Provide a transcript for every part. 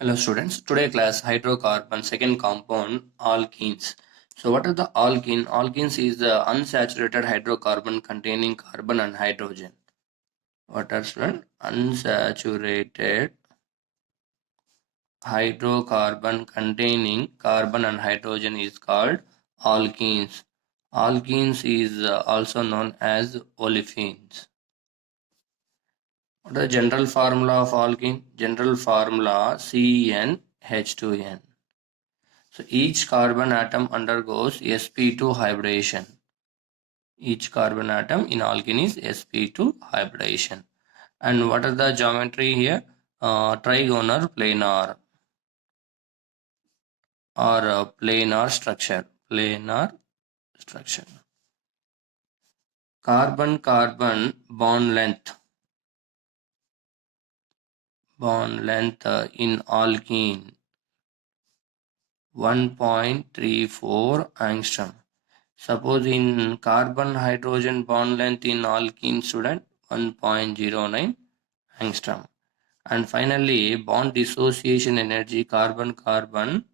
Hello students, today class hydrocarbon second compound alkenes. So what are the alkene? Alkenes is the unsaturated hydrocarbon containing carbon and hydrogen. What are student? Unsaturated hydrocarbon containing carbon and hydrogen is called alkenes. Alkenes is also known as olefins. What is the general formula of alkene? General formula CnH2n. So each carbon atom undergoes sp2 hybridization. Each carbon atom in alkene is sp2 hybridization. And what is the geometry here? Trigonal planar or planar structure. Planar structure. Carbon-carbon bond length. Bond length in alkene 1.34 angstrom. Suppose in carbon hydrogen bond length in alkene student 1.09 angstrom. And finally bond dissociation energy, carbon carbon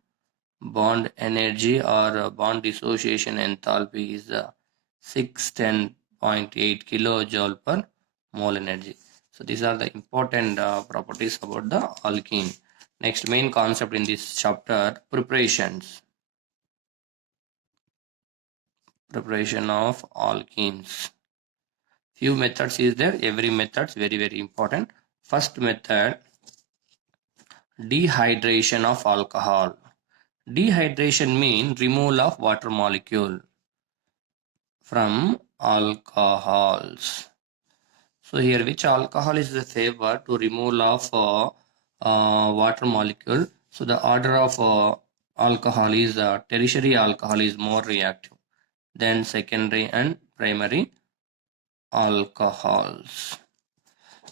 bond energy or bond dissociation enthalpy is 610.8 kilojoule per mole energy. So these are the important properties about the alkene. Next main concept in this chapter, preparations. Preparation of alkenes. Few methods is there. Every method is very important. First method, dehydration of alcohol. Dehydration means removal of water molecule from alcohols. So here which alcohol is the favor to removal of water molecule? So the order of alcohol is tertiary alcohol is more reactive than secondary and primary alcohols.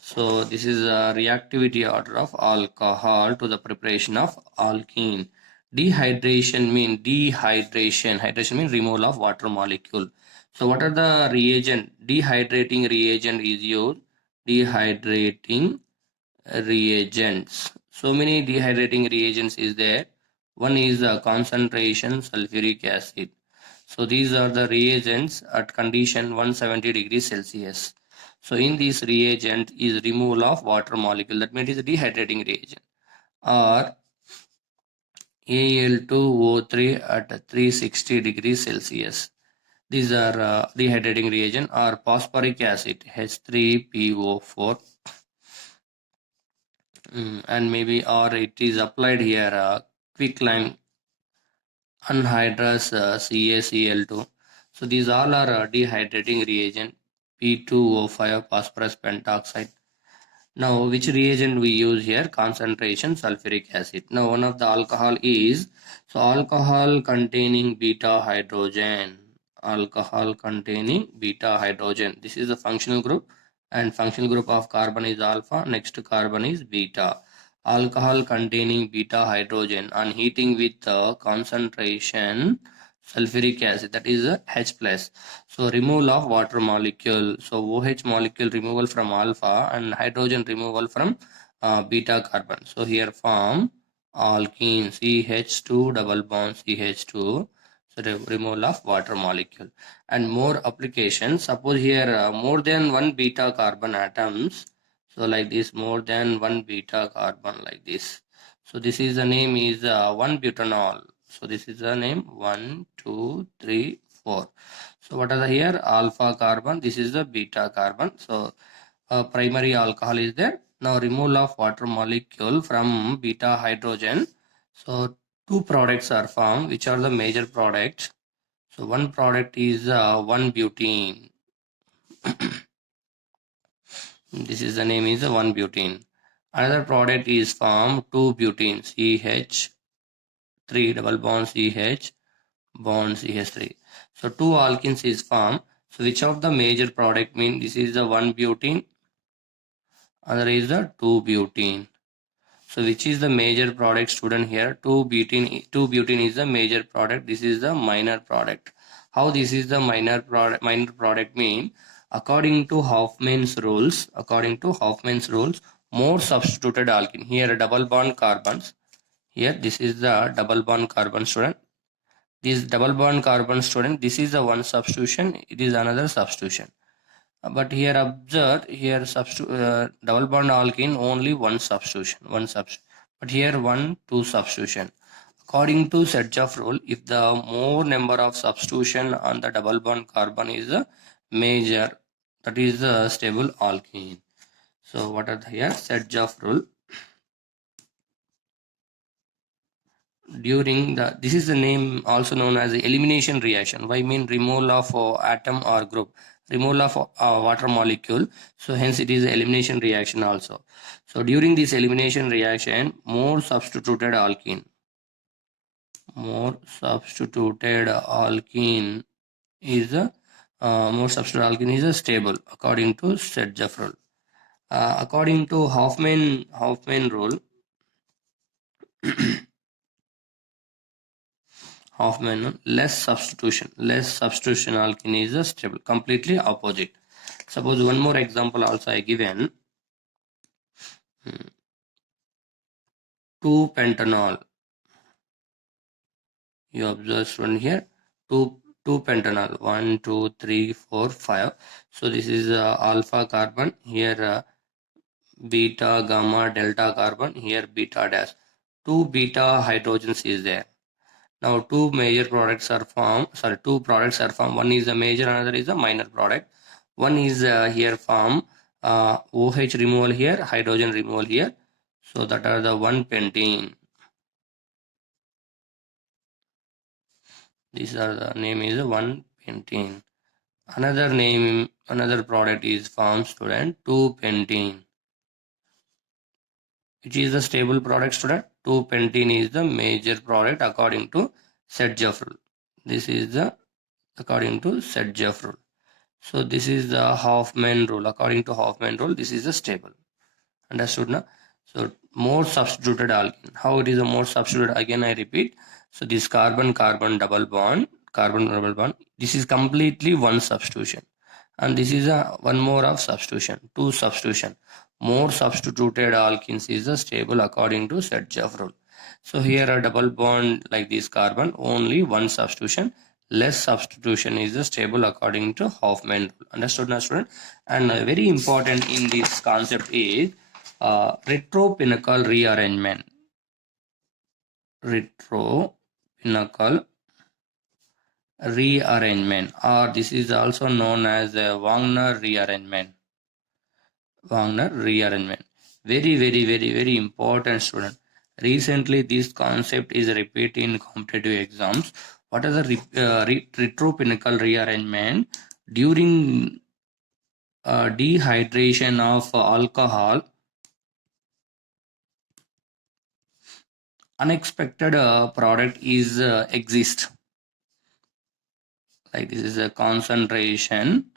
So this is a reactivity order of alcohol to the preparation of alkene. Dehydration means dehydration. Hydration means removal of water molecule. So what are the reagent? Dehydrating reagent is used. Dehydrating reagents. So many dehydrating reagents is there. One is the concentration sulfuric acid. So these are the reagents at condition 170 degrees Celsius. So in this reagent is removal of water molecule, that means it is a dehydrating reagent, or Al2O3 at 360 degrees Celsius. These are dehydrating reagent, or phosphoric acid H3PO4, and maybe or it is applied here quicklime anhydrous CaCl2. So these all are dehydrating reagent. P2O5 phosphorus pentoxide. Now which reagent we use here? Concentration sulfuric acid. Now one of the alcohol is, so alcohol containing beta hydrogen. Alcohol containing beta hydrogen. This is the functional group, and functional group of carbon is alpha. Next carbon is beta. Alcohol containing beta hydrogen on heating with concentration sulfuric acid, that is H plus. So removal of water molecule. So OH molecule removal from alpha and hydrogen removal from beta carbon. So here form alkene CH2 double bond CH2. So removal of water molecule. And more applications. Suppose here more than one beta carbon atoms. So like this, more than one beta carbon like this. So this is the name is 1-butanol. So this is the name 1, 2, 3, 4. So what are the here? Alpha carbon. This is the beta carbon. So primary alcohol is there. Now removal of water molecule from beta hydrogen. So two products are formed. Which are the major products? So one product is 1-butene. This is the name is 1-butene. Another product is formed 2-butene CH3 double bond CH bond CH3. So two alkenes is formed. So which of the major product mean? This is the 1-butene, other is the 2-butene. So which is the major product student here? 2-butene is the major product. This is the minor product. How this is the minor product? Minor product mean according to Hofmann's rules. According to Hofmann's rules, more substituted alkene. Here double bond carbons. Here this is the double bond carbon, student. This double bond carbon, student, this is the one substitution, it is another substitution. But here observe, here double bond alkene only one substitution, but here one, two substitution. According to Sedgwick rule, if the more number of substitution on the double bond carbon is a major, that is the stable alkene. So what are the here Sedgwick rule? During the, this is the name also known as the elimination reaction. Why mean removal of atom or group, removal of water molecule. So hence it is elimination reaction also. So during this elimination reaction, more substituted alkene is a stable according to Sedgwick rule. According to Hoffman rule, Hoffman, less substitution alkene is a stable, completely opposite. Suppose one more example also I given. 2-pentanol. You observe one here, 2-pentanol, 1, 2, 3, 4, 5. So this is alpha carbon, here beta, gamma, delta carbon, here beta dash. 2 beta hydrogens is there. Now two products are formed. One is a major, another is a minor product. One is here formed OH removal here, hydrogen removal here. So that are the 1-pentene. These are the name is 1-pentene. Another product is formed, student, 2-pentene. Which is the stable product, student? 2-pentene is the major product according to Sedgwick rule. This is the according to Sedgwick rule. So this is the Hoffman rule. According to Hoffman rule, this is the stable. Understood now? So more substituted alkene. How it is a more substituted? Again I repeat. So this carbon double bond. This is completely one substitution. And this is a one more of substitution. Two substitution. More substituted alkenes is the stable according to Sedgwick rule. So here a double bond like this carbon, only one substitution. Less substitution is the stable according to Hoffman rule. Understood now, student? And very important in this concept is retropinnacle rearrangement. Retropinnacle rearrangement, or this is also known as Wagner rearrangement. Very important, student. Recently this concept is repeated in competitive exams. What are the retropinnacle rearrangement? During dehydration of alcohol, unexpected product is exist. Like this is a concentration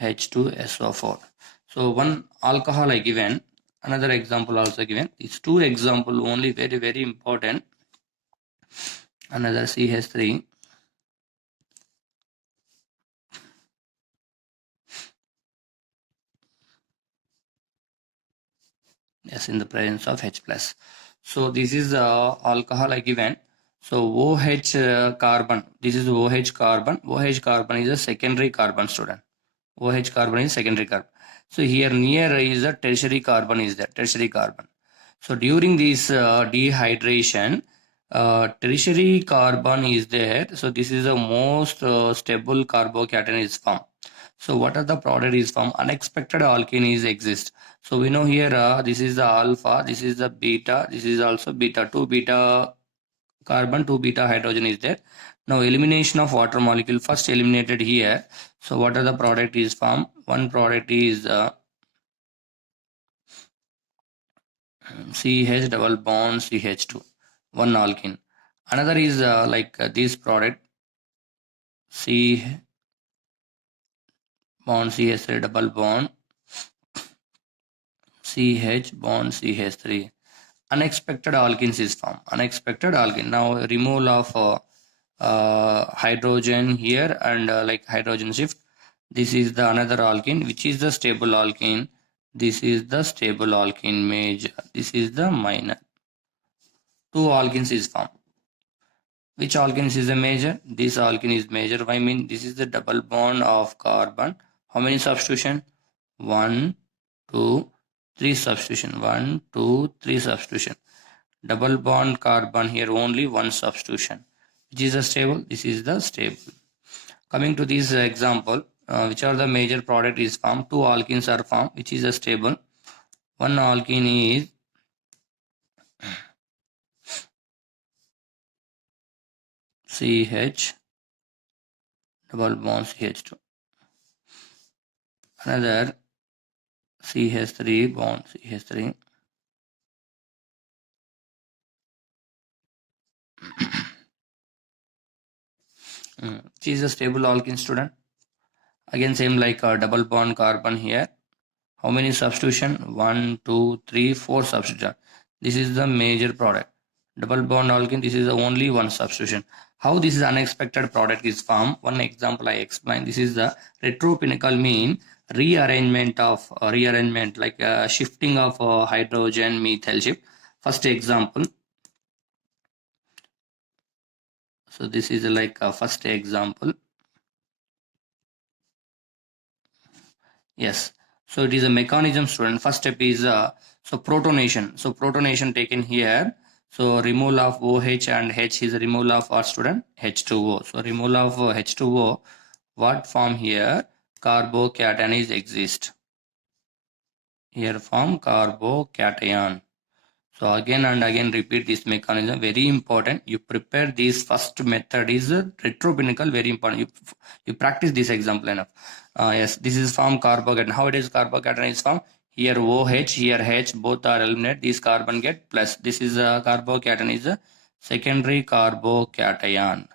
H2SO4. So one alcohol I given, another example also given. These two example only very important. Another CH3. Yes, in the presence of H plus. So this is alcohol I given. So OH carbon. This is OH carbon. OH carbon is a secondary carbon, student. OH carbon is secondary carbon. So here near is a tertiary carbon is there. Tertiary carbon. So during this dehydration, tertiary carbon is there. So this is the most stable carbocation is formed. So what are the product is formed? Unexpected alkene is exist. So we know here this is the alpha, this is the beta, this is also beta. 2 beta carbon, 2 beta hydrogen is there. Now elimination of water molecule first eliminated here. So what are the product is formed? One product is CH double bond CH2, one alkene. Another is this product C bond CH3 double bond CH bond CH3. Unexpected alkenes is formed. Unexpected alkene. Now removal of hydrogen here and like hydrogen shift. This is the another alkene, which is the stable alkene. This is the stable alkene major. This is the minor. two alkenes is formed. Which alkene is a major? This alkene is major. I mean, this is the double bond of carbon. How many substitution? 1, 2, 3 substitution. 1, 2, 3 substitution. Double bond carbon here only one substitution. Which is the stable? This is the stable. Coming to this example, which are the major product is formed? Two alkenes are formed, which is a stable. One alkene is CH double bond CH2. Another CH3 bond CH3. Which is a stable alkene, student. Again same like a double bond carbon here. How many substitution? 1, 2, 3, 4 substitution. This is the major product. Double bond alkene, this is the only one substitution. How this is unexpected product is formed? One example I explain. This is the retropinical, mean rearrangement like shifting of hydrogen methyl shift. First example. So this is like a first example. Yes. So it is a mechanism, student. First step is so protonation. So protonation taken here. So removal of OH and H is a removal of our student H2O. So removal of H2O, what form here? Carbocation is exist. Here form carbocation. So again and again repeat this mechanism, very important. You prepare this first method is retropinical, very important. You practice this example enough. Yes, this is form carbocation. How it is carbocation is formed? Here OH, here H, both are eliminated. This carbon get plus. This is carbocation is a secondary carbocation.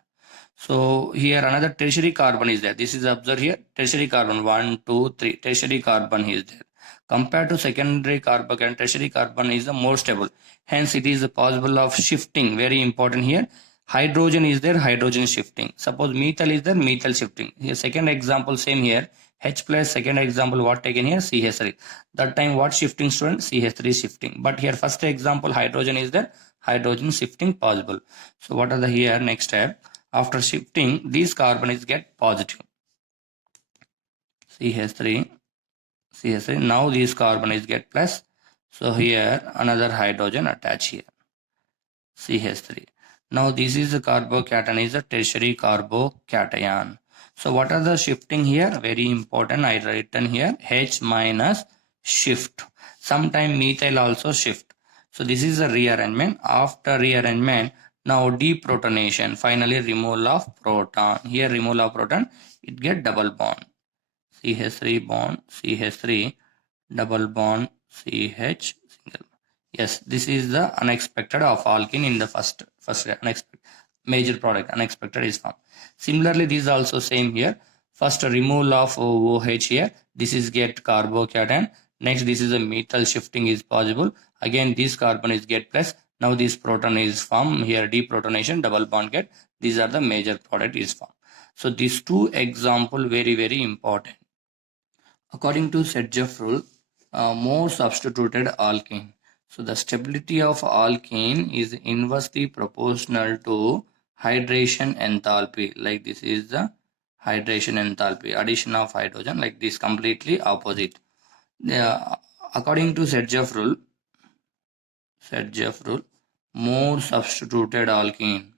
So here another tertiary carbon is there. This is observed here. Tertiary carbon 1, 2, 3. Tertiary carbon is there. Compared to secondary carbon, tertiary carbon is the more stable. Hence, it is possible of shifting. Very important here. Hydrogen is there, hydrogen shifting. Suppose methyl is there, methyl shifting. Here, second example, same here. H plus, second example, what taken here? CH3. That time, what shifting, student? CH3 shifting. But here, first example, hydrogen is there, hydrogen shifting possible. So, what are the here? Next step. After shifting, these carbons get positive. CH3. CH3. Now these carbon is get plus. So here another hydrogen attach here. CH3. Now this is the carbocation is a tertiary carbocation. So what are the shifting here? Very important. I written here H minus shift. Sometime methyl also shift. So this is a rearrangement. After rearrangement, now deprotonation. Finally removal of proton. Here removal of proton, it get double bond. CH3 bond CH3 double bond CH single. Yes, this is the unexpected of alkene in the first unexpected major product. Unexpected is formed. Similarly, this is also same here. First removal of OH here. This is get carbocation. Next, this is a methyl shifting is possible. Again, this carbon is get plus. Now this proton is formed here. Deprotonation, double bond get. These are the major product is formed. So these two example very important. According to Sedgwick rule, more substituted alkene. So the stability of alkene is inversely proportional to hydration enthalpy. Like this is the hydration enthalpy, addition of hydrogen, like this completely opposite. According to Sedgwick rule, more substituted alkene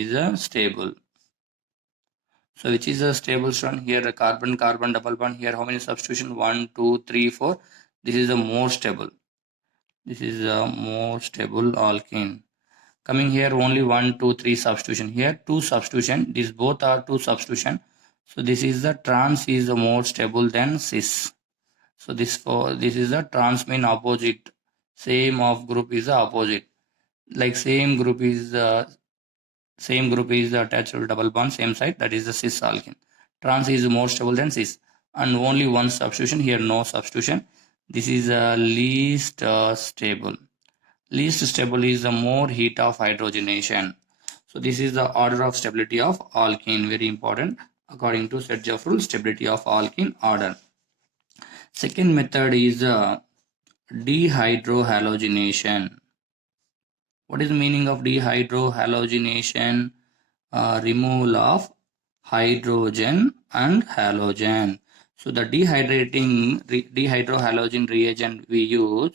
is stable. So which is a stable strand? Here a carbon double bond. Here how many substitution? 1, 2, 3, 4. This is a more stable. This is a more stable alkene. Coming here only 1, 2, 3 substitution. Here 2 substitution. These both are 2 substitution. So this is the trans is more stable than cis. So this is the trans mean opposite. Same of group is the opposite. Like same group is attached to double bond same side, that is the cis alkene. Trans is more stable than cis, and only one substitution here, no substitution. This is least stable. Least stable is the more heat of hydrogenation. So this is the order of stability of alkene, very important according to Sedgwick rule, stability of alkene order. Second method is dehydrohalogenation. What is the meaning of dehydrohalogenation? Removal of hydrogen and halogen. So the dehydrohalogen reagent we use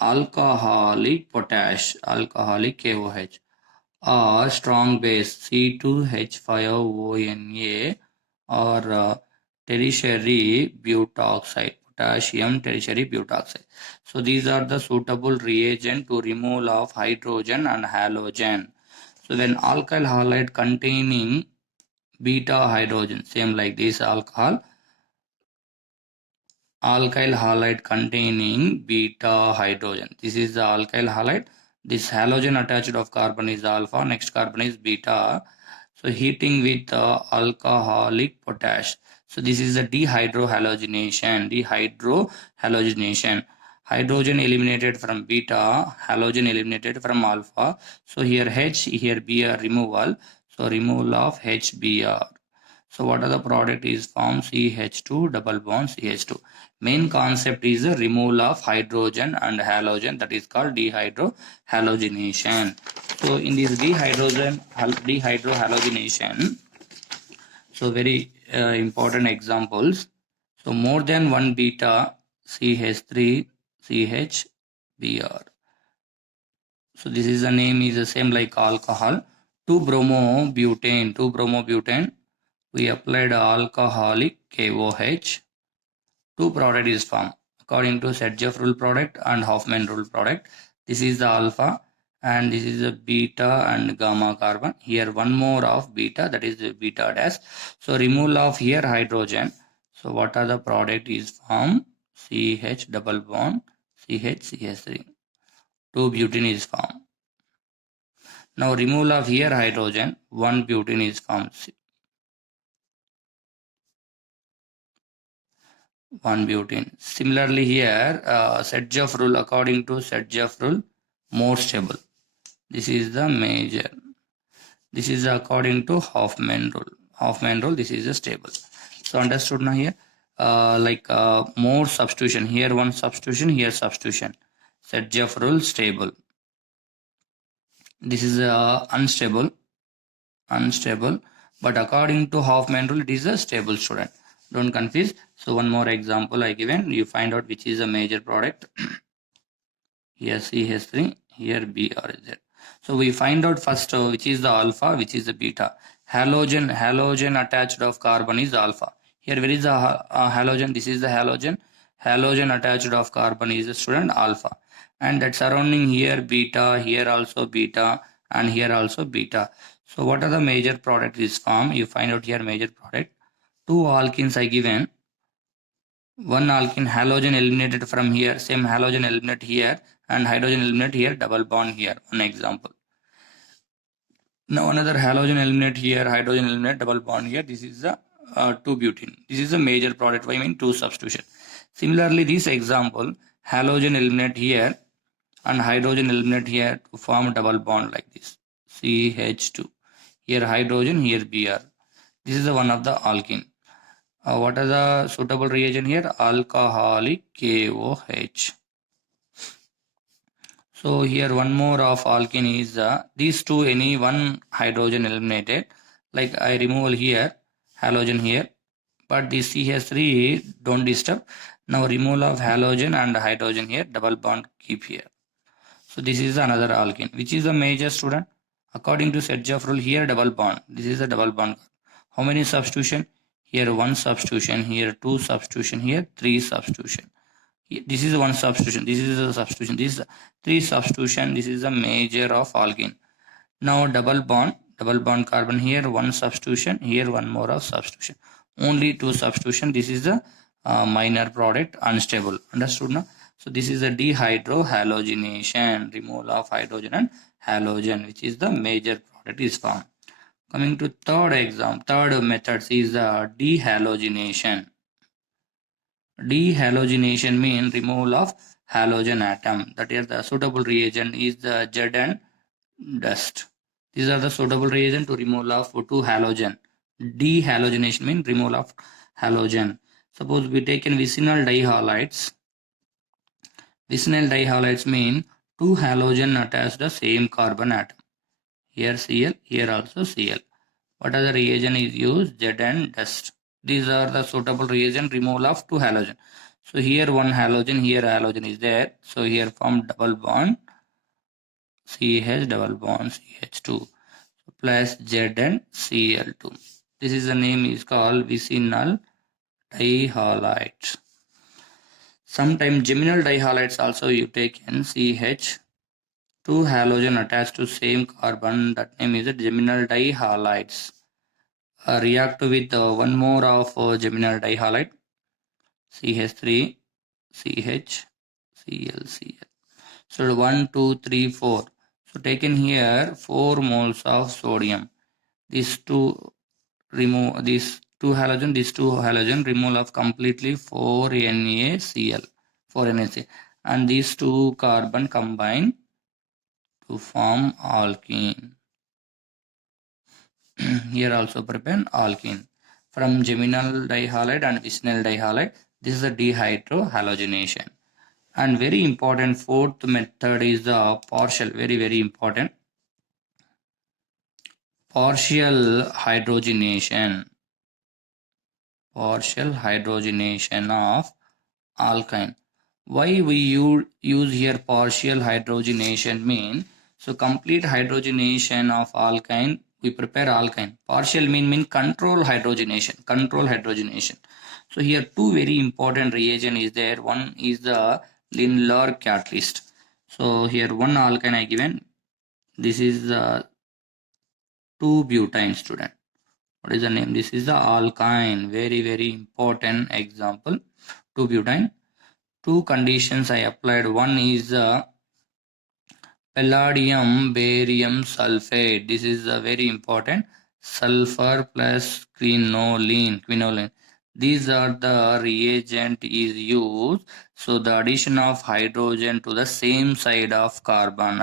alcoholic potash, alcoholic KOH, or strong base C2H5ONA, or tertiary butoxide, potassium tertiary butoxide. So these are the suitable reagent to removal of hydrogen and halogen. So when alkyl halide containing beta hydrogen, same like this alkyl halide containing beta hydrogen. This is the alkyl halide. This halogen attached of carbon is alpha, next carbon is beta. So heating with alcoholic potash. So this is the dehydrohalogenation. Hydrogen eliminated from beta, halogen eliminated from alpha. So here H, here Br removal. So removal of HBr. So what are the product is formed? CH2 double bond CH2. Main concept is the removal of hydrogen and halogen, that is called dehydrohalogenation. So in this dehydrohalogenation, so very important examples. So more than one beta CH3 CHBr. So this is the name is the same like alcohol. 2-bromobutane. We applied alcoholic KOH. Two product is formed according to Sergeff rule product and Hoffman rule product. This is the alpha and this is the beta and gamma carbon. Here one more of beta, that is the beta dash. So removal of here hydrogen. So what are the product is formed? CH double bond CH3. 2-butene is formed. Now removal of here hydrogen, 1-butene is formed. 1-butene. Similarly here, Sergeff rule, according to Sergeff rule, more stable. This is the major. This is according to Hoffman rule. This is a stable. So understood now here? More substitution. Here one substitution, here substitution. Sergeff rule stable. This is unstable. But according to Hoffman rule, it is a stable, student. Don't confuse. So one more example I given. You find out which is a major product. Here CH3, here Br is there. So we find out first which is the alpha, which is the beta. Halogen attached of carbon is alpha. Here where is the halogen? This is the halogen. Halogen attached of carbon is the student alpha. And that surrounding here beta, here also beta, and here also beta. So what are the major product is formed? You find out here major product. 2 alkenes I given. One alkene halogen eliminated from here, same halogen eliminate here, and hydrogen eliminate here, double bond here. One example. Now another halogen eliminate here, hydrogen eliminate, double bond here. This is the 2-butene. This is a major product. I mean 2 substitution. Similarly, this example, halogen eliminate here and hydrogen eliminate here to form double bond like this. CH2. Here hydrogen, here Br. This is the one of the alkene. What are the suitable reagent here? Alcoholic KOH. So here one more of alkene is these two, any one hydrogen eliminated. Like I remove here halogen here, but this CH3 don't disturb. Now removal of halogen and hydrogen here, double bond keep here. So this is another alkene. Which is the major, student? According to Sergeff rule, here double bond. This is a double bond. How many substitution? Here 1 substitution, here 2 substitution, here 3 substitution. This is 1 substitution, this is a substitution, this is 3 substitution. This is the major of alkene. Now double bond carbon, here 1 substitution, here one more of substitution. Only 2 substitution. This is the minor product, unstable. Understood now? So this is the dehydrohalogenation, removal of hydrogen and halogen, which is the major product is formed. Coming to third method is dehalogenation. Dehalogenation means removal of halogen atom. That is the suitable reagent is the lead and dust. These are the suitable reagent to removal of 2 halogen. Dehalogenation means removal of halogen. Suppose we take in vicinal dihalides. Vicinal dihalides mean two halogen attached to the same carbon atom. Here Cl, here also Cl. What other reagent is used? Z and dust. These are the suitable reagent removal of two halogen. So here one halogen, here halogen is there. So here form double bond CH double bond CH2 plus Z and Cl2. This is the name is called vicinal dihalides. Sometimes geminal dihalides also you take NCH, two halogen attached to same carbon, that name is a geminal dihalides. React with one more of geminal dihalide, CH3, CH, Cl, Cl. So 1, 2, 3, 4. So taken here 4 moles of sodium. These two remove these two halogen removal of completely 4 NaCl, 4 NaCl, and these two carbon combine to form alkene. Here also prepare alkene from geminal dihalide and vicinal dihalide. This is a dehydrohalogenation. And very important fourth method is the partial, very important, partial hydrogenation. Partial hydrogenation of alkyne. Why we use here partial hydrogenation mean, so complete hydrogenation of alkyne, we prepare alkyne. Partial mean control hydrogenation. So here two very important reagent is there. One is the Lindlar catalyst. So here one alkyne I given. This is the 2-butane, student. What is the name? This is the alkyne. Very important example. 2-butane. Two conditions I applied. One is palladium barium sulfate. This is very important. Sulfur plus quinoline. These are the reagent is used. So the addition of hydrogen to the same side of carbon.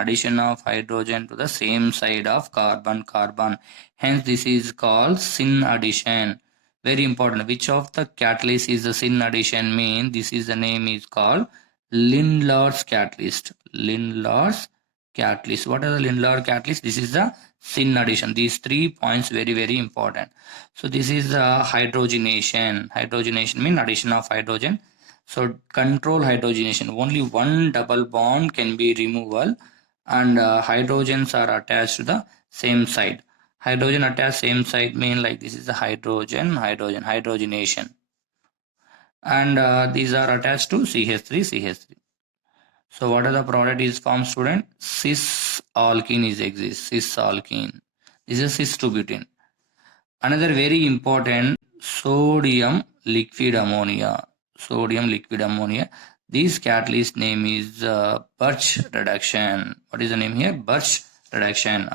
Hence this is called syn addition. Very important. Which of the catalyst is the syn addition mean? This is the name is called Lindlar's catalyst. What are the Lindlar catalyst? This is the syn addition. These 3 points very important. So this is hydrogenation. Hydrogenation means addition of hydrogen. So control hydrogenation. Only one double bond can be removable, and hydrogens are attached to the same side. Hydrogen attached same side mean like this is the hydrogenation. And these are attached to CH3. So what are the product is formed, student? Cis alkene is exist. Cis alkene. This is cis-2-butene. Another very important, sodium liquid ammonia. This catalyst name is Birch reduction. What is the name here? Birch reduction.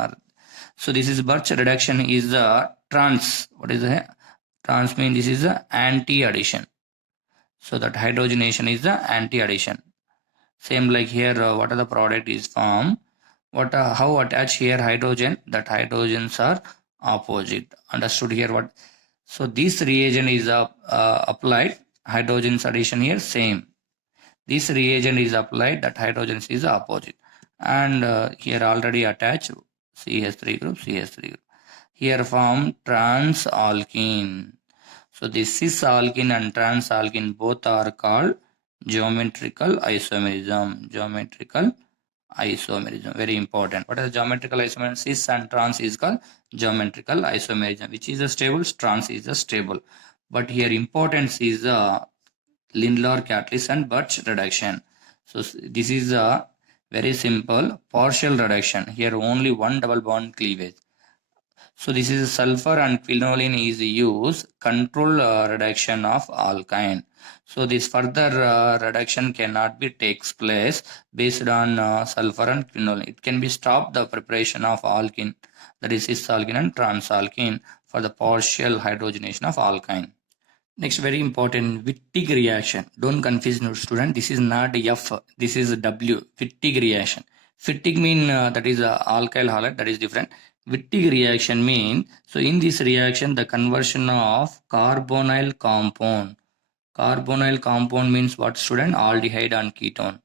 So this is Birch reduction is the trans. What is the trans mean? This is the anti-addition. So that hydrogenation is the anti-addition. Same like here, what are the product is formed? How attach here hydrogen? That hydrogens are opposite. Understood here what? So this reagent is applied. Hydrogens addition here same. This reagent is applied. That hydrogens is opposite. And here already attached CH3 group. Here form trans alkene. So this cis alkene and trans alkene both are called geometrical isomerism. Very important. What is geometrical isomerism? Cis and trans is called geometrical isomerism. Which is a stable? Trans is a stable. But here importance is Lindlar catalyst and Birch reduction. So this is a very simple partial reduction. Here only one double bond cleavage. So this is sulfur and quinoline is used control reduction of alkyne. So this further reduction cannot be takes place based on sulfur and quinoline. It can be stopped the preparation of alkene, that is cis alkene and trans alkene, for the partial hydrogenation of alkyne. Next, very important, Wittig reaction. Don't confuse your student. This is not F. This is W. Wittig reaction. Wittig mean that is alkyl halide. That is different. Wittig reaction mean, so in this reaction the conversion of carbonyl compound. Carbonyl compound means what, student? Aldehyde and ketone.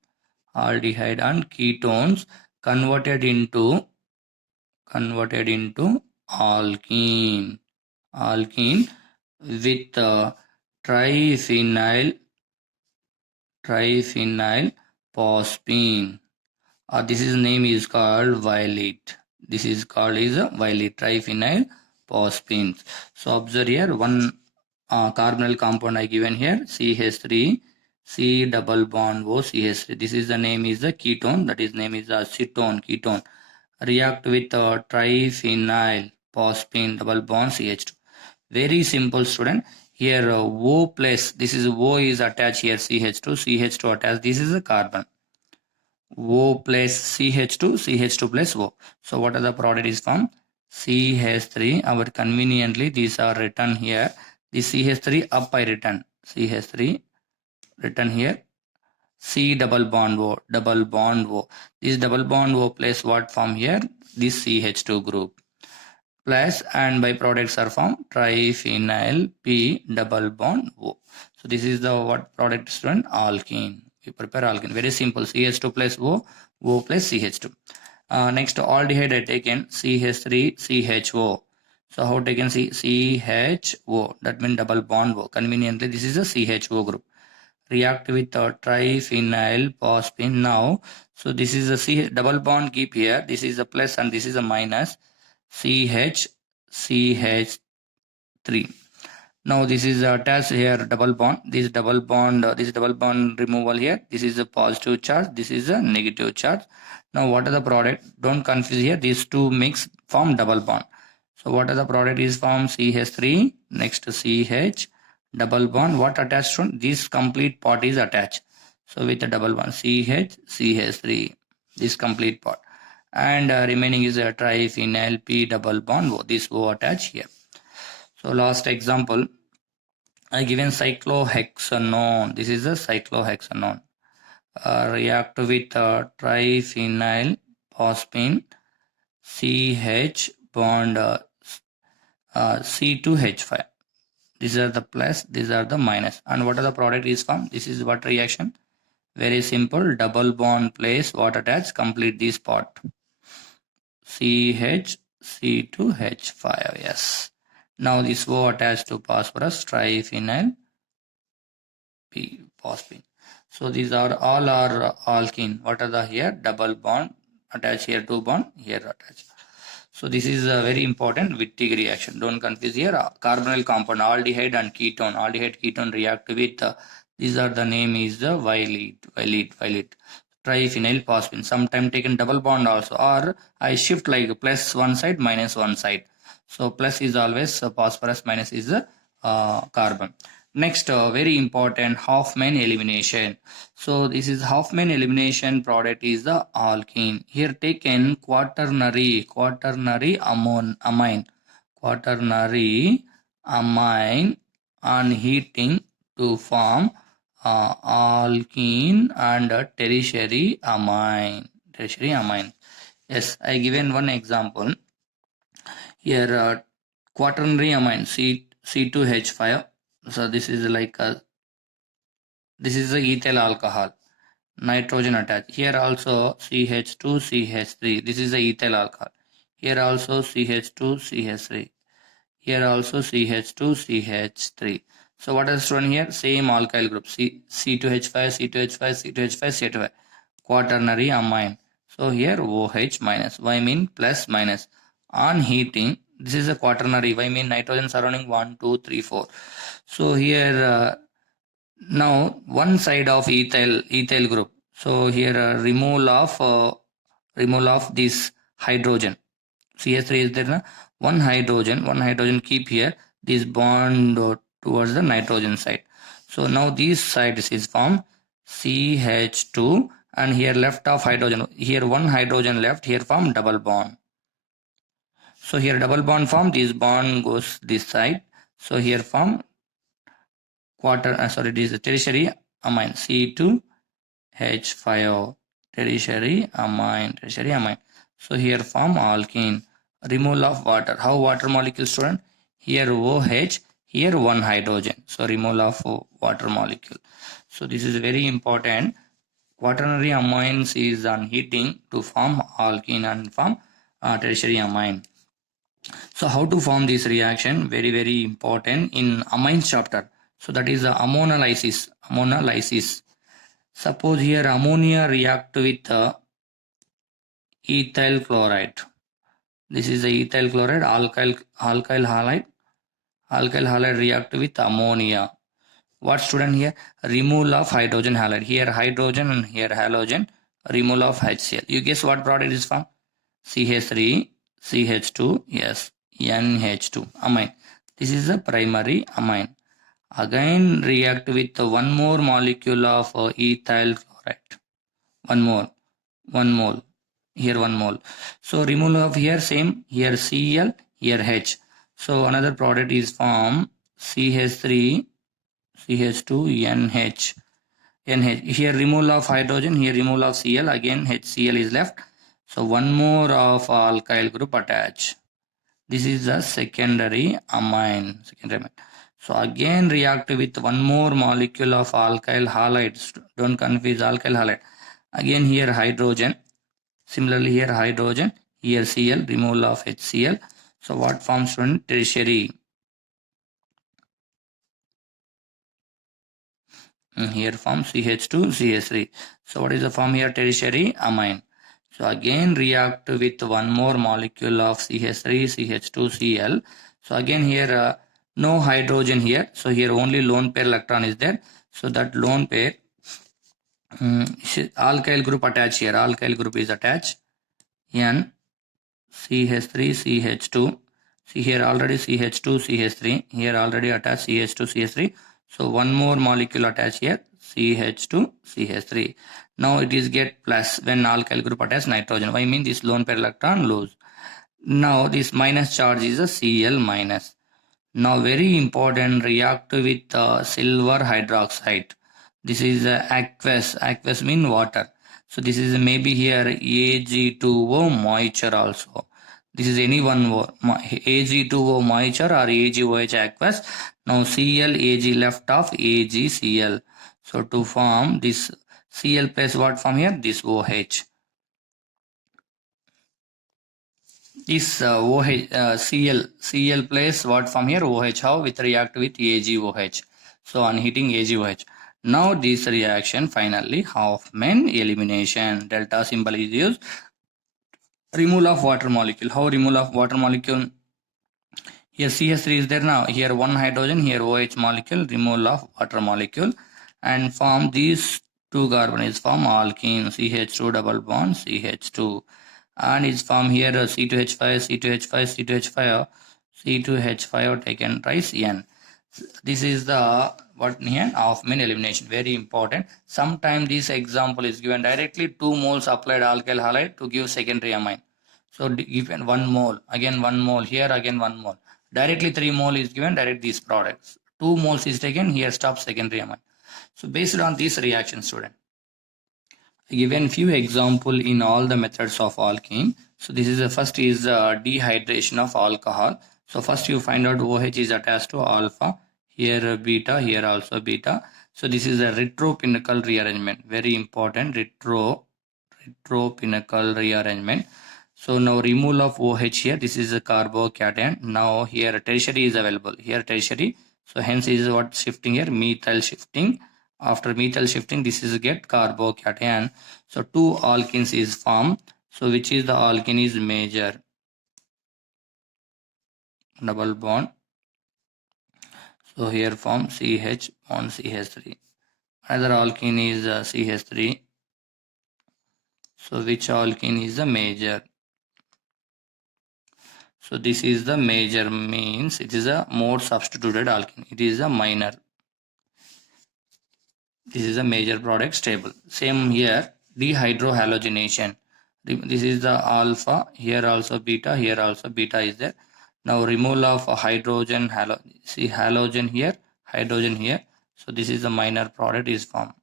aldehyde and ketones converted into alkene with triphenyl phosphine. This is name is called violet. This is called is a violet triphenyl phosphine. So observe here one carbonyl compound I given here CH3 C double bond O CH3. This is the name is the ketone, that is name is acetone ketone. React with triphenyl phosphine double bond CH2. Very simple student. Here O plus, this is O is attached here CH2 attached. This is a carbon. O plus CH2 plus O. So what are the product is from CH3. Our conveniently these are written here. This CH3 up I written. CH3 written here. C double bond O. This double bond O plus what form here? This CH2 group. Plus and byproducts are from triphenyl P double bond O. So this is the what product student? Alkene. We prepare alkene. Very simple. CH2 plus O plus CH2. Next aldehyde I taken CH3 CHO. So how taken CHO? That means double bond O. Conveniently this is a CHO group. React with triphenyl phosphine now. So this is a C double bond keep here. This is a plus and this is a minus. CH3. Now this is attached here double bond. This double bond removal here. This is a positive charge. This is a negative charge. Now what are the product? Don't confuse here. These two mix form double bond. So what are the product is from CH3 next to CH double bond. What attached to this complete part is attached. So with a double bond CH3 this complete part. And remaining is a triphenyl P double bond O. This O attached here. So last example, I given cyclohexanone. This is a cyclohexanone. React with triphenyl phosphine CH bond C2H5. These are the plus, these are the minus. And what are the product is from? This is what reaction? Very simple. Double bond place what attached? Complete this part. CH C2H5. Yes. Now this O attached to phosphorus triphenyl P phosphine. So these are all are alkene. What are the here? Double bond attached here, two bond here attached. So this is a very important Wittig reaction. Don't confuse here. Carbonyl compound aldehyde and ketone. Aldehyde ketone react with these are the name is the violet triphenyl phosphine. Sometime taken double bond also, or I shift like plus one side minus one side. So plus is always phosphorus, minus is the carbon. Next, very important Hofmann elimination. So this is Hofmann elimination product is the alkene. Here taken quaternary amine on heating to form alkene and tertiary amine. Yes, I given one example. Here quaternary amine C2H5. So this is like this is the ethyl alcohol, nitrogen attached. Here also CH2 CH3. This is the ethyl alcohol. Here also CH2 CH3. Here also CH2 CH3. So what is shown here? Same alkyl group C2H5 C2H5 quaternary amine. So here OH minus. Why mean plus minus? On heating, this is a quaternary. Why mean nitrogen surrounding 1, 2, 3, 4. So here now one side of ethyl group. So here removal of this hydrogen. CH3 is there. One hydrogen keep here. This bond towards the nitrogen side. So now these sides is from CH2 and here left of hydrogen. Here one hydrogen left. Here from double bond. So here double bond form. This bond goes this side. So here from it is a tertiary amine C2H5 tertiary amine. So here form alkene. Removal of water. How water molecule, student? Here OH, here one hydrogen. So removal of water molecule. So this is very important. Quaternary amines is on heating to form alkene and form tertiary amine. So how to form this reaction? Very, very important in amines chapter. So that is the ammonolysis. Ammonolysis. Suppose here ammonia react with ethyl chloride. This is the ethyl chloride, alkyl halide. Alkyl halide react with ammonia. What student here? Removal of hydrogen halide. Here hydrogen and here halogen. Removal of HCl. You guess what product is formed? CH3, CH2, yes, NH2, amine. This is the primary amine. Again react with one more molecule of ethyl chloride. One mole. Here 1 mole. So removal of here same, here Cl, here H. So another product is formed CH3, CH2, NH. Here removal of hydrogen, here removal of Cl, again HCl is left. So one more of alkyl group attached. This is the secondary amine. So again react with one more molecule of alkyl halides. Don't confuse alkyl halide. Again here hydrogen. Similarly here hydrogen. Here Cl, removal of HCl. So what forms student? Tertiary. Here forms CH2, CH3. So what is the form here? Tertiary amine. So again react with one more molecule of CH3, CH2, Cl. So again here no hydrogen here. So here only lone pair electron is there. So that lone pair alkyl group attached here. Alkyl group is attached. N CH3, CH2. See here already CH2, CH3. Here already attached CH2, CH3. So one more molecule attached here. CH2, CH3. Now it is get plus when alkyl group attached nitrogen. Why mean this lone pair electron lose. Now this minus charge is a Cl minus. Now very important, react with silver hydroxide. This is aqueous. Aqueous mean water. So this is maybe here Ag2O moisture also. This is any one Ag2O moisture or AgOH aqueous. Now Cl Ag left of AgCl. So to form this Cl plus what form here? This OH. This Cl plus what form here? OH. How? With react with AgOH. So on heating AgOH. Now this reaction finally Hofmann elimination. Delta symbol is used. Removal of water molecule. How removal of water molecule? Here CH3 is there now. Here one hydrogen, here OH molecule, removal of water molecule, and form these two carbon is form alkene CH2 double bond CH2, and is form here C2H5, C2H5, C2H5, C2H5 taken twice N. This is the what here Hofmann elimination. Very important. Sometimes this example is given directly 2 moles applied alkyl halide to give secondary amine. So given 1 mole, again 1 mole, here again 1 mole. Directly 3 mole is given, direct these products. 2 moles is taken, here stop secondary amine. So based on this reaction, student, I given few example in all the methods of alkene. So this is the first is dehydration of alcohol. So first you find out OH is attached to alpha, here beta, here also beta. So this is a retropinnacle rearrangement. Very important, retropinnacle rearrangement. So now removal of OH here, this is a carbocation. Now here tertiary is available. Here tertiary. So hence is what shifting here, methyl shifting. After methyl shifting, this is get carbocation. So 2 alkenes is formed. So which is the alkene is major? Double bond. So here form CH on CH3. Another alkene is CH3. So which alkene is the major? So this is the major, means it is a more substituted alkene. It is a minor. This is a major product stable. Same here, dehydrohalogenation. This is the alpha, here also beta, here also beta is there. Now removal of hydrogen, see halogen here, hydrogen here. So this is the minor product is formed.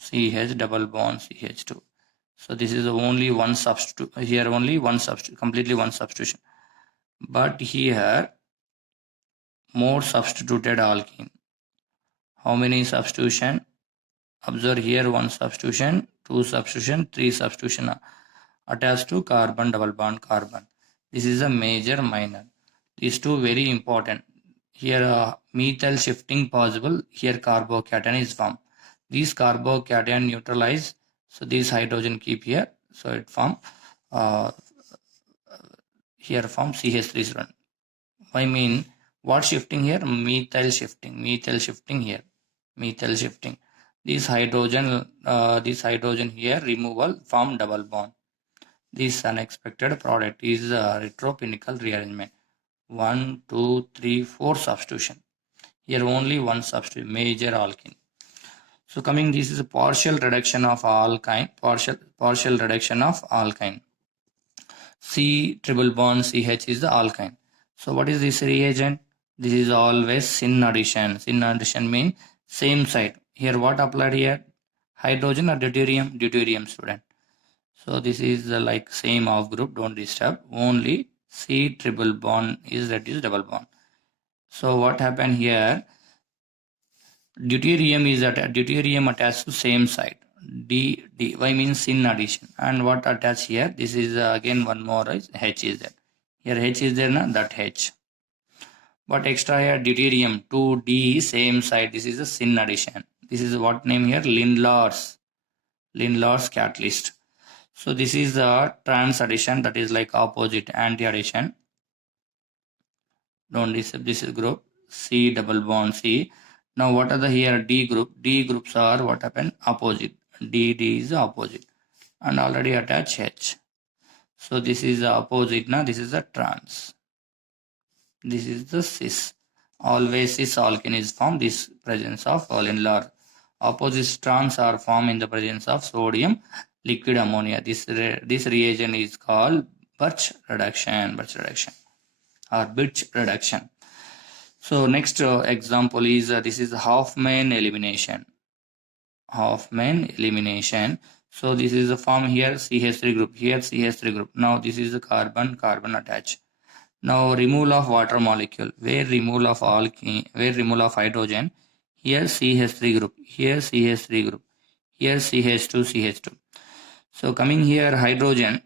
CH double bond CH2. So this is only one substitute, here only one substitute, completely one substitution. But here more substituted alkene. How many substitution? Observe here, 1 substitution, 2 substitution, 3 substitution attached to carbon, double bond carbon. This is a major, minor. These two very important. Here methyl shifting possible. Here carbocation is formed. These carbocation neutralize. So this hydrogen keep here. So it form here form CH3 student. I mean what shifting here? Methyl shifting. Methyl shifting here. Methyl shifting. This hydrogen here removal form double bond. This unexpected product is retropinical rearrangement. 1, 2, 3, 4 substitution. Here only one substitution, major alkene. So coming, this is a partial reduction of alkyne. Partial reduction of alkyne. C triple bond CH is the alkyne. So what is this reagent? This is always syn addition. Syn addition means same side. Here what applied here? Hydrogen or deuterium? Deuterium student. So this is like same off group, don't disturb. Only C triple bond is reduced double bond. So what happened here? Deuterium is deuterium attached to same side. D Y means syn addition. And what attached here? This is again one more is H is there. Here H is there na, that H. But extra here deuterium 2D same side. This is a syn addition. This is what name here? Lindlar's catalyst. So this is the trans addition, that is like opposite anti addition. Don't disturb. This is group C double bond C. Now what are the here D group? D groups are what happened? Opposite. D is the opposite. And already attach H. So this is the opposite now. This is the trans. This is the cis. Always cis alkene is formed. This presence of Lindlar. Opposite trans are formed in the presence of sodium liquid ammonia. This reagent is called Birch reduction. Or Birch reduction. So next example is this is Hofmann elimination. Hofmann elimination. So this is the form here CH3 group. Here CH3 group. Now this is the carbon attached. Now removal of water molecule. Where removal of alkene? Where removal of hydrogen? Here CH3 group. Here CH3 group. Here CH2. So coming here hydrogen.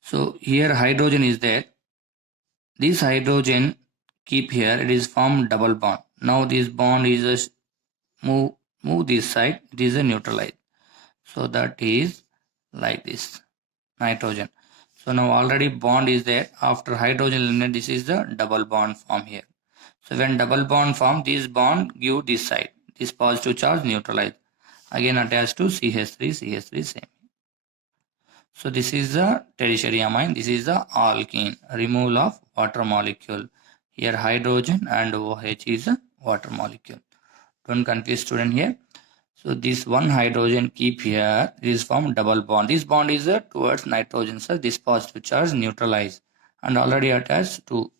So here hydrogen is there. This hydrogen keep here. It is formed double bond. Now this bond is move this side. It is a neutralize. So that is like this. Nitrogen. So now already bond is there. After hydrogen eliminate, this is the double bond form here. So when double bond form, this bond give this side. This positive charge neutralize. Again attached to CH3 same. So this is the tertiary amine. This is the alkene. Removal of water molecule. Here hydrogen and OH is a water molecule. Don't confuse student here. So this one hydrogen keep here. This form double bond. This bond is towards nitrogen. So this positive charge neutralize and already attached to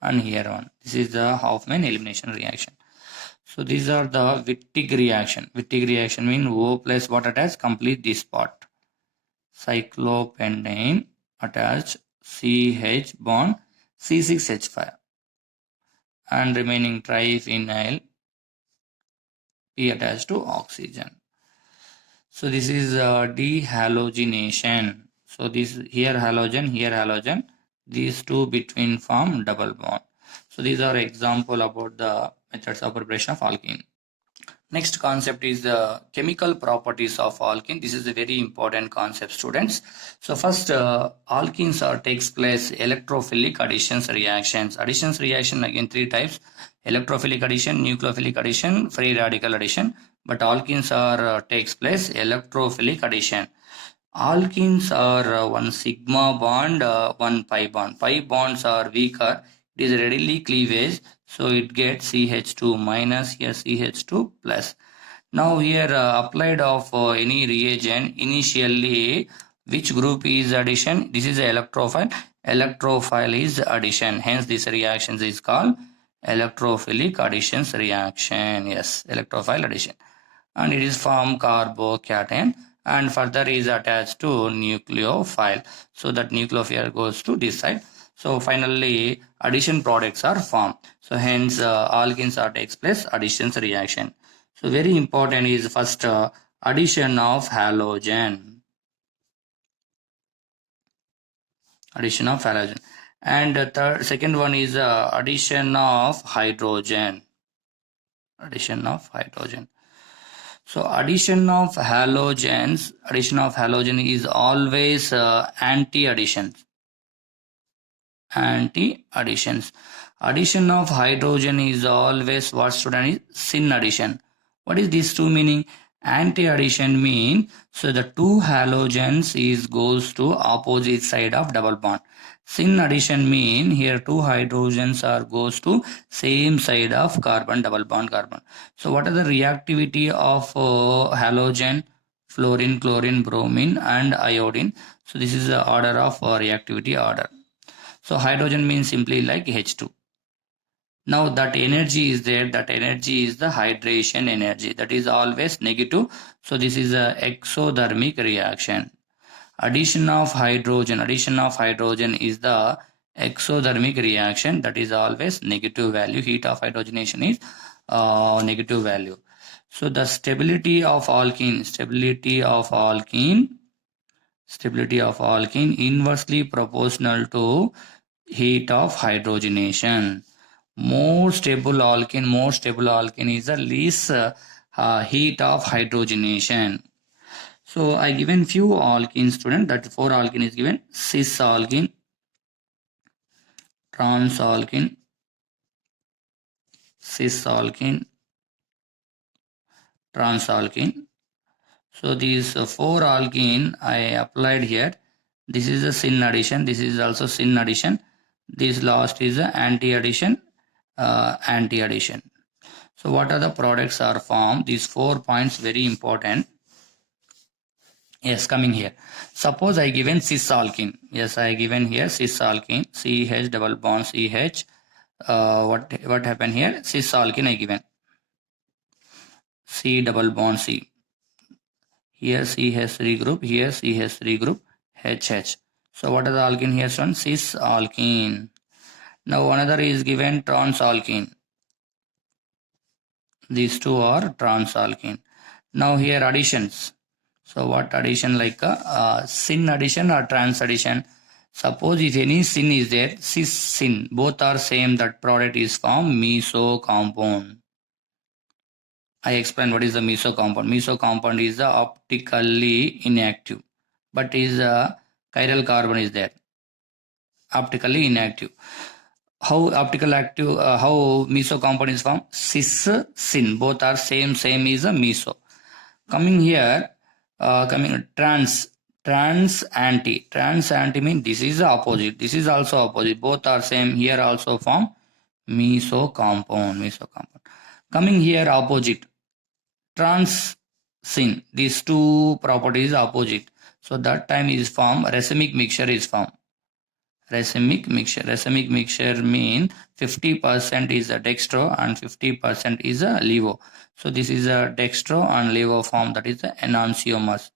and here on. This is the Hofmann elimination reaction. So these are the Wittig reaction. Wittig reaction means O plus what attached? Complete this part. Cyclopentane attached CH bond C6H5 and remaining triphenyl P attached to oxygen. So this is dehalogenation. So this here halogen, these two between form double bond. So these are example about the methods of preparation of alkene. Next concept is the chemical properties of alkene. This is a very important concept, students. So first, alkenes takes place electrophilic additions reactions. Additions reaction again 3 types: electrophilic addition, nucleophilic addition, free radical addition. But alkenes are takes place electrophilic addition. Alkenes are one sigma bond, one pi bond. Pi bonds are weaker. It is readily cleavage. So it gets CH2 minus, here CH2 plus. Now here applied of any reagent, initially which group is addition? This is electrophile. Electrophile is addition. Hence this reaction is called electrophilic additions reaction. Yes, electrophile addition. And it is form carbocation and further is attached to nucleophile. So that nucleophile goes to this side. So finally, addition products are formed. So hence, alkenes are takes place addition reaction. So very important is first addition of halogen. Addition of halogen. And second one is addition of hydrogen. Addition of hydrogen. So addition of halogen is always anti-addition. Anti-additions. Addition of hydrogen is always what, student, is syn addition. What is these two meaning? Anti-addition mean, so the two halogens is goes to opposite side of double bond. Syn addition mean here two hydrogens are goes to same side of carbon, double bond carbon. So what are the reactivity of halogen? Fluorine, chlorine, bromine and iodine. So this is the order of reactivity order. So hydrogen means simply like H2. Now that energy is there, that energy is the hydration energy, that is always negative. So this is a exothermic reaction. Addition of hydrogen is the exothermic reaction, that is always negative value. Heat of hydrogenation is negative value. So the stability of alkene inversely proportional to heat of hydrogenation. More stable alkene is the least heat of hydrogenation. So I given few alkenes, student, that 4 alkene is given: cis alkene, trans alkene, cis alkene, trans alkene. So these 4 alkene I applied here. This is a syn addition, this is also syn addition. This last is a anti-addition. So what are the products are formed? These 4 points very important. Yes, coming here. Suppose I given cis alkene. Yes, I given here cis alkene. CH double bond CH. What happened here? Cis alkene I given. C double bond C. Here CH3 group. Here CH3 group. HH. So what are the alkene here, son? Cis alkene. Now another is given trans alkene. These two are trans alkene. Now here additions. So what addition, like syn addition or trans addition? Suppose if any syn is there, cis syn, both are same, that product is formed meso compound. I explain what is the meso compound. Meso compound is the optically inactive, but is chiral carbon is there. Optically inactive. How optical active? How meso compound is formed? Cis syn, both are same is a meso. Coming here, trans anti mean this is the opposite, this is also opposite, both are same, here also form meso compound. Coming here, opposite, trans syn, these two properties opposite, so that time is formed racemic mixture is formed. Racemic mixture mean 50% is a dextro and 50% is a levo. So this is a dextro and levo form, that is the enantiomers.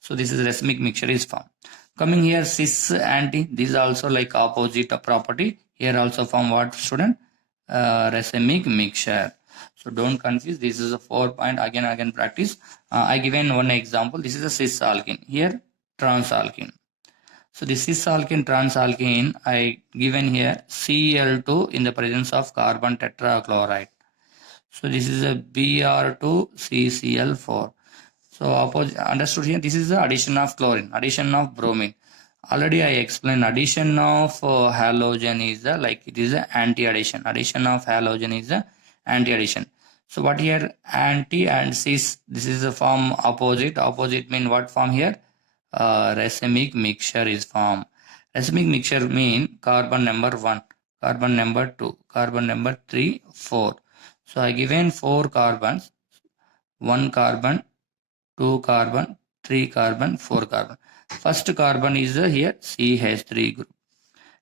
So this is racemic mixture is formed. Coming here, cis anti, this is also like opposite property. Here also form what, student? Racemic mixture. So don't confuse, this is a 4 point, again practice. I given one example. This is a cis alkene, here trans alkene. So this is alkene, trans alkene, I given here Cl2 in the presence of carbon tetrachloride. So this is a Br2CCl4. So understood here, this is the addition of chlorine, addition of bromine. Already I explained addition of halogen is the, like, it is a anti-addition. Addition of halogen is the anti-addition. So what here, anti and cis, this is the form opposite. Opposite mean what form here? Racemic mixture is formed. Racemic mixture mean carbon number 1, carbon number 2, carbon number 3, 4. So I given 4 carbons, 1 carbon, 2 carbon, 3 carbon, 4 carbon. First carbon is here CH3 group.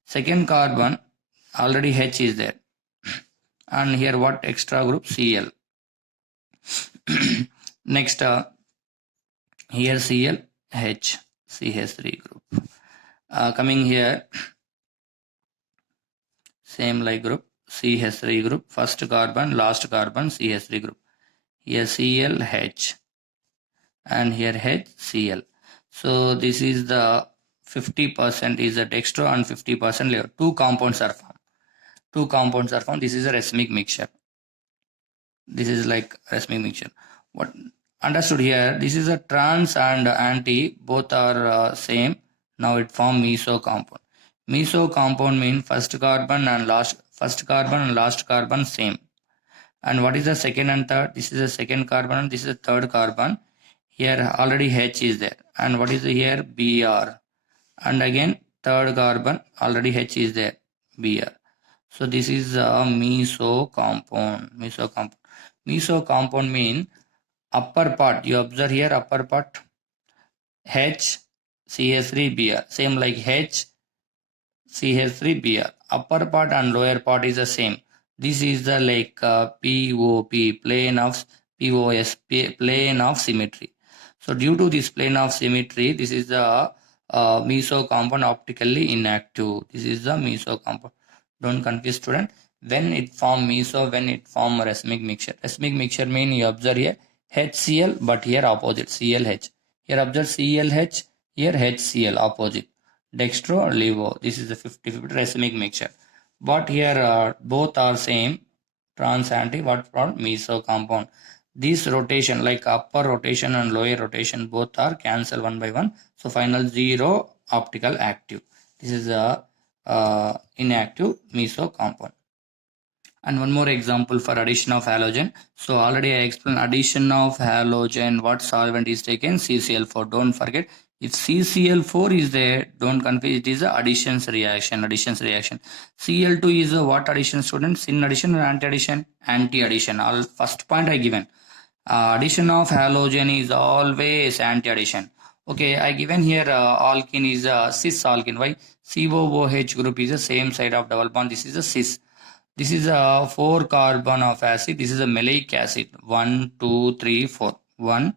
Second carbon, already H is there. And here what extra group? Cl. Next, here Cl, H, CH3 group. Coming here, same like group, CH3 group, first carbon, last carbon, CH3 group. Here ClH and here HCl. So this is the 50% is the dextro and 50% levo. Two compounds are formed. This is a racemic mixture. This is like racemic mixture. What understood here? This is a trans and anti. Both are same. Now it form meso compound. Meso compound means first carbon and last carbon same. And what is the second and third? This is the second carbon and this is the third carbon. Here already H is there. And what is here? Br. And again third carbon already H is there. Br. So this is a meso compound. Meso compound mean upper part. You observe here upper part H CH3Br. Same like H CH3Br. Upper part and lower part is the same. This is the like POP, plane of POS, plane of symmetry. So due to this plane of symmetry, this is the meso compound optically inactive. This is the meso compound. Don't confuse student. When it form meso, when it form racemic mixture. Racemic mixture mean you observe here HCl, but here opposite ClH. Here observe ClH, here HCl opposite. Dextro levo. This is the 50-50 racemic mixture. But here both are same. Trans anti what from meso compound. This rotation like upper rotation and lower rotation both are cancel one by one. So final 0 optical active. This is a inactive meso compound. And one more example for addition of halogen. So already I explained addition of halogen. What solvent is taken? CCl4. Don't forget, if CCl4 is there, don't confuse. It is a additions reaction. Cl2 is a what addition, students? In addition or anti-addition? Anti-addition. All first point I given. Addition of halogen is always anti-addition. Okay, I given here alkene is a cis alkene. Why? COOH group is the same side of double bond. This is a cis. This is a 4 carbon of acid. This is a maleic acid. 1, 2, 3, 4. 1,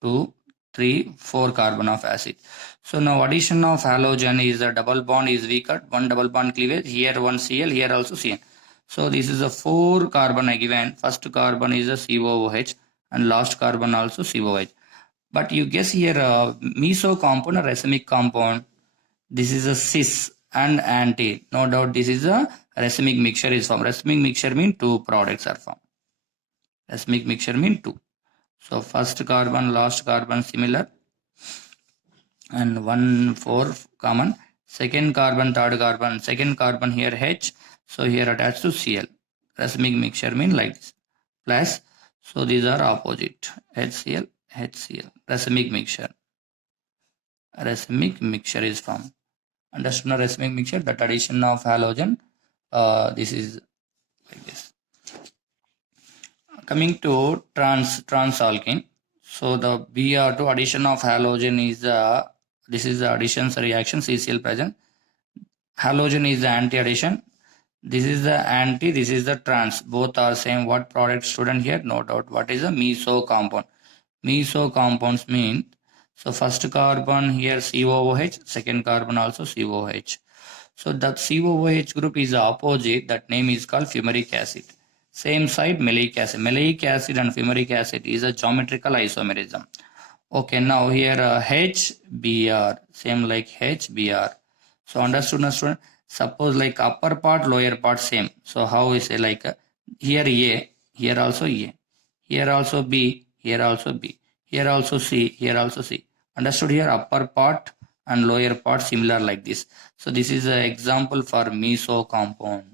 2, 3, 4 carbon of acid. So now addition of halogen is a double bond is weaker. One double bond cleavage. Here one Cl. Here also Cn. So this is a 4 carbon I given. First carbon is a COOH and last carbon also COOH. But you guess here meso compound or racemic compound. This is a cis and anti. No doubt this is a racemic mixture is formed. Racemic mixture mean 2 products are formed. Racemic mixture mean 2. So first carbon, last carbon similar and 1, 4 common. Second carbon, third carbon, second carbon here H. So here attached to Cl. Racemic mixture mean like this. Plus, so these are opposite. HCl, HCl. Racemic mixture. Racemic mixture is formed. Understood racemic mixture? That addition of halogen. This is like this. Coming to trans alkene. So the Br2 addition of halogen is this is the addition reaction CCl present. Halogen is the anti-addition. This is the anti, this is the trans. Both are same. What product, student, here? No doubt. What is a meso compound? Meso compounds mean, so first carbon here COOH, second carbon also COOH. So that COOH group is the opposite. That name is called fumaric acid. Same side maleic acid. Maleic acid and fumaric acid is a geometrical isomerism. Okay, now here HBr, same like HBr. So understood, student? Suppose like upper part, lower part same. So how we say like here A, here also A, here also B, here also B, here also C, here also C. Understood here? Upper part and lower part similar like this. So this is an example for meso compound.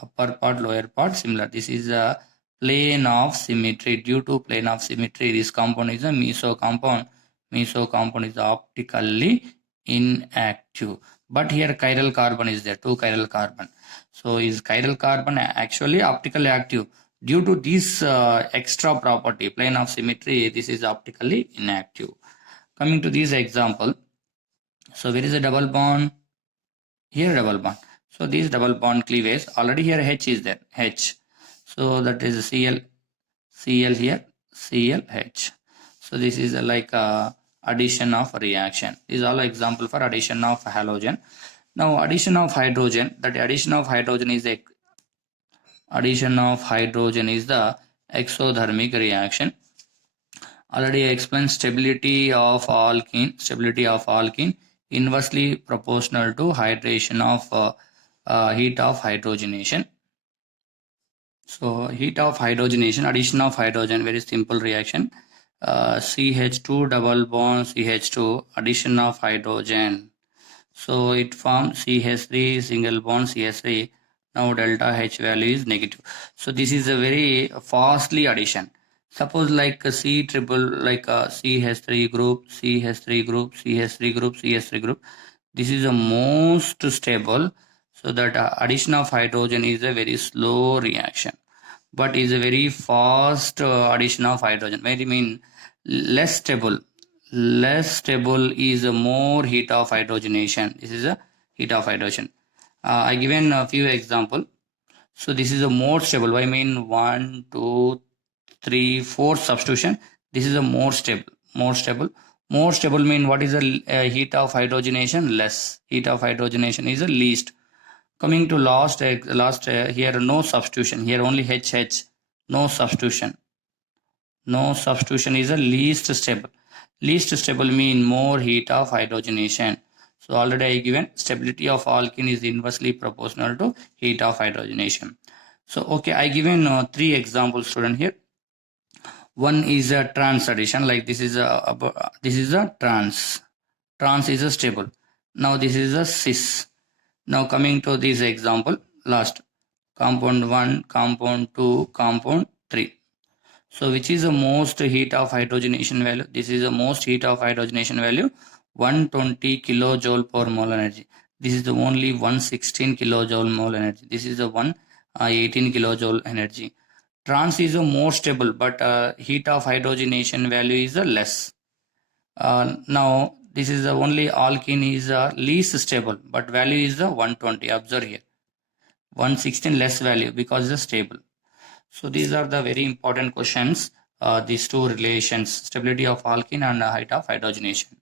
Upper part, lower part similar. This is a plane of symmetry. Due to plane of symmetry, this compound is a meso compound. Meso compound is optically inactive. But here chiral carbon is there, 2 chiral carbon. So is chiral carbon actually optically active? Due to this extra property, plane of symmetry, this is optically inactive. Coming to this example, so where is a double bond? Here double bond. So this double bond cleavage, already here H is there, H. So that is Cl here, ClH. So this is like addition of reaction. This is all example for addition of halogen. Now addition of hydrogen, addition of hydrogen is the exothermic reaction. Already I explained stability of alkene inversely proportional to hydration of heat of hydrogenation. So heat of hydrogenation, addition of hydrogen, very simple reaction. CH2 double bond CH2, addition of hydrogen. So it forms CH3 single bond CH3. Now delta H value is negative. So this is a very fastly addition. Suppose like a C triple, like a CH3 group, CH3 group, CH3 group, CH3 group. This is the most stable. So that addition of hydrogen is a very slow reaction, but is a very fast addition of hydrogen. What do you mean? Less stable. Less stable is a more heat of hydrogenation. This is a heat of hydrogen. I given a few example. So this is a more stable. I mean 1, 2, 3, 4 substitution. This is a more stable. More stable. More stable mean what is the heat of hydrogenation? Less. Heat of hydrogenation is the least. Coming to last here no substitution. Here only HH. No substitution. No substitution is the least stable. Least stable mean more heat of hydrogenation. So already I given stability of alkene is inversely proportional to heat of hydrogenation. So okay, I given 3 examples, student, here. One is a trans addition, like this is a trans. Trans is a stable. Now this is a cis. Now coming to this example, last compound 1, compound 2, compound 3. So which is the most heat of hydrogenation value? This is the most heat of hydrogenation value, 120 kilojoule per mole energy. This is the only 116 kilojoule mole energy. This is the 118 kilojoule energy. Trans is a more stable, but heat of hydrogenation value is less. Now this is the only alkene is least stable, but value is 120. Observe here, 116 less value because it's stable. So these are the very important questions, these two relations, stability of alkene and height of hydrogenation.